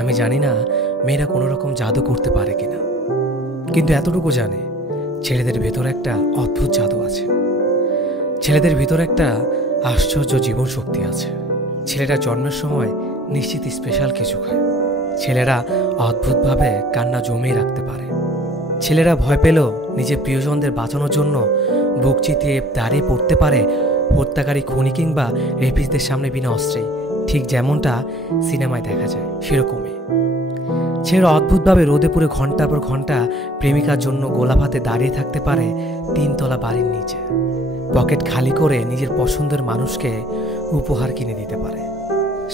আমি জানি না মেয়েরা কোনো রকম জাদু করতে পারে কিনা, কিন্তু এতটুকু জানে ছেলেদের ভেতর একটা অদ্ভুত জাদু আছে। ছেলেদের ভিতর একটা আশ্চর্য জীবন শক্তি আছে। ছেলেরা জন্মের সময় নিশ্চিত স্পেশাল কিছু খায়। ছেলেরা অদ্ভুতভাবে কান্না জমিয়ে রাখতে পারে। ছেলেরা ভয় পেলেও নিজের প্রিয়জনদের বাঁচানোর জন্য বুক চিতিয়ে দাঁড়িয়ে পড়তে পারে হত্যাকারী খুনি কিংবা রেপিসদের সামনে বিনা অস্ত্রেই, ঠিক যেমনটা সিনেমায় দেখা যায় সেরকমই। ছেলেরা অদ্ভুতভাবে রোদে পুড়ে ঘন্টার পর ঘন্টা প্রেমিকার জন্য গোলাপ হাতে দাঁড়িয়ে থাকতে পারে 3 তলা বাড়ির নিচে। পকেট খালি করে নিজের পছন্দের মানুষকে উপহার কিনে দিতে পারে।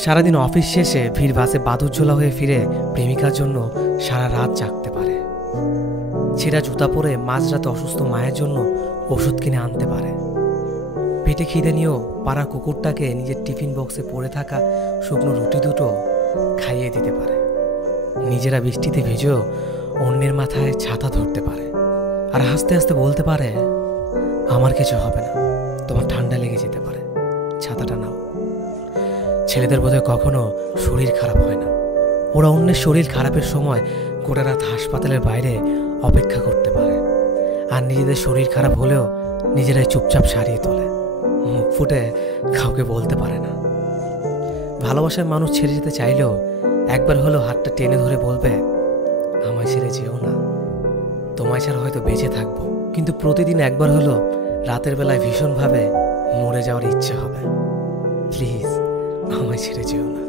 সারাদিন অফিস শেষে ভিড় বাসে বাদুরঝোলা হয়ে ফিরে প্রেমিকার জন্য সারা রাত জাগতে পারে। ছেঁড়া জুতা পরে মাঝরাতে অসুস্থ মায়ের জন্য ওষুধ কিনে আনতে পারে। পেটে খিদে নিয়েও পাড়া কুকুরটাকে নিজের টিফিন বক্সে পড়ে থাকা শুকনো রুটি দুটো খাইয়ে দিতে পারে। নিজেরা বৃষ্টিতে ভিজেও অন্যের মাথায় ছাতা ধরতে পারে আর হাসতে হাসতে বলতে পারে, আমার কিছু হবে না, তোমার ঠান্ডা লেগে যেতে পারে, ছাতাটা নাও। ছেলেদের বোধহয় কখনো শরীর খারাপ হয় না। ওরা অন্যের শরীর খারাপের সময় গোটা রাত হাসপাতালের বাইরে অপেক্ষা করতে পারে, আর নিজেদের শরীর খারাপ হলেও নিজেরাই চুপচাপ সারিয়ে তোলে, মুখ ফুটে কাউকে বলতে পারে না। ভালোবাসার মানুষ ছেড়ে যেতে চাইলেও একবার হলেও হাতটা টেনে ধরে বলবে, আমায় ছেড়ে যেও না, তোমায় ছাড়া হয়তো বেঁচে থাকবো, কিন্তু প্রতিদিন একবার হলো রাতের বেলায় ভীষণভাবে মরে যাওয়ার ইচ্ছে হবে, প্লিজ আমায় ছেড়ে যেও না।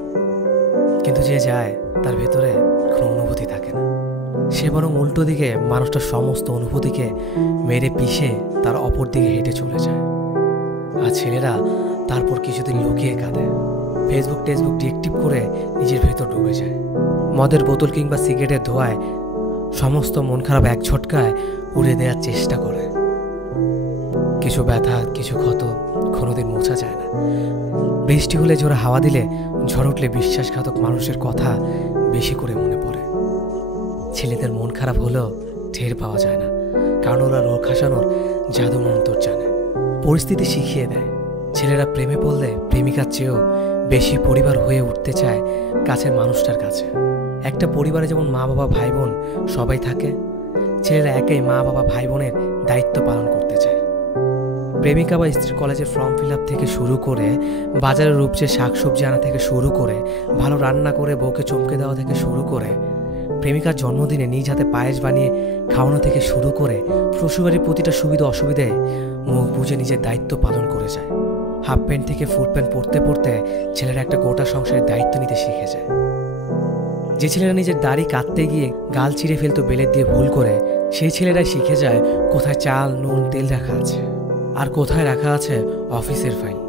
কিন্তু যে যায় তার ভেতরে কোনো অনুভূতি থাকে না। সে বরং উল্টো দিকে মানুষটার সমস্ত অনুভূতিকে মেরে পিষে তার অপর দিকে হেঁটে চলে যায়। আর ছেলেরা তারপর কিছুদিন লুকিয়ে কাঁদে, ফেসবুক টেসবুক ডিএক্টিভ করে নিজের ভেতর ডুবে যায়। মদের বোতল কিংবা সিগারেটের ধোঁয়ায় সমস্ত মন খারাপ এক ঝটকায় উড়ে দেওয়ার চেষ্টা করে। কিছু ব্যথা, কিছু ক্ষত কোনোদিন মোছা যায় না। বৃষ্টি হলে জোরে হাওয়া দিলে, ঝড় উঠলে বিশ্বাসঘাতক মানুষের কথা বেশি করে মনে পড়ে। ছেলেদের মন খারাপ হলেও টের পাওয়া যায় না, কারণ ওরা রোগ হাসানোর জাদু মন্তর জানে। পরিস্থিতি শিখিয়ে দেয়। ছেলেরা প্রেমে পড়লে প্রেমিকার চেয়েও বেশি পরিবার হয়ে উঠতে চায় কাছের মানুষটার কাছে। একটা পরিবারে যেমন মা বাবা ভাই বোন সবাই থাকে, ছেলেরা একাই মা বাবা ভাই বোনের দায়িত্ব পালন করতে চায়। প্রেমিকা বা স্ত্রীর কলেজের ফর্ম ফিল আপ থেকে শুরু করে, বাজারের রূপচে শাকসবজি আনা থেকে শুরু করে, ভালো রান্না করে বউকে চমকে দেওয়া থেকে শুরু করে, প্রেমিকার জন্মদিনে নিজ হাতে পায়েস বানিয়ে খাওয়ানো থেকে শুরু করে, শ্বশুরবাড়ির প্রতিটা সুবিধা অসুবিধায় মুখ বুঝে নিজের দায়িত্ব পালন করে যায়। হাফ প্যান্ট থেকে ফুল প্যান্ট পরতে পরতে ছেলেরা একটা গোটা সংসারের দায়িত্ব নিতে শিখে যায়। যে ছেলেরা নিজের দাড়ি কাটতে গিয়ে গাল চিড়ে ফেলতো বেলেট দিয়ে ভুল করে, সেই ছেলেরাই শিখে যায় কোথায় চাল নুন তেল রাখা আছে আর কোথায় রাখা আছে অফিসের ফাইল।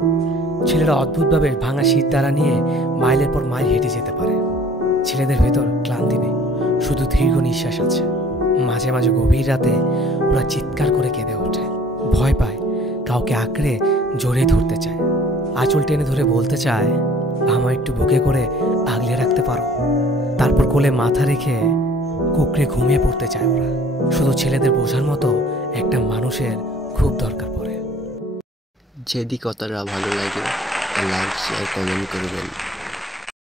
ছেলেরা অদ্ভুতভাবে ভাঙা শীত দ্বারা নিয়ে মাইলের পর মাইল হেঁটে যেতে পারে। ছেলেদের ভেতর ক্লান্তি নেই, শুধু দীর্ঘ নিঃশ্বাস আছে। মাঝে মাঝে গভীর রাতে ওরা চিৎকার করে কেঁদে ওঠে, ভয় পায়, কাউকে আঁকড়ে জোরে ধরতে চায়, আঁচল টেনে ধরে বলতে চায়, আমায় একটু বুকে করে আগলে রাখতে পারো। তারপর কোলে মাথা রেখে কুকড়ে ঘুমিয়ে পড়তে চায় ওরা। শুধু ছেলেদের বোঝার মতো একটা মানুষের খুব দরকার পড়ে। যদি কথাটা ভালো লাগে লাইক শেয়ার কমেন্ট করবেন।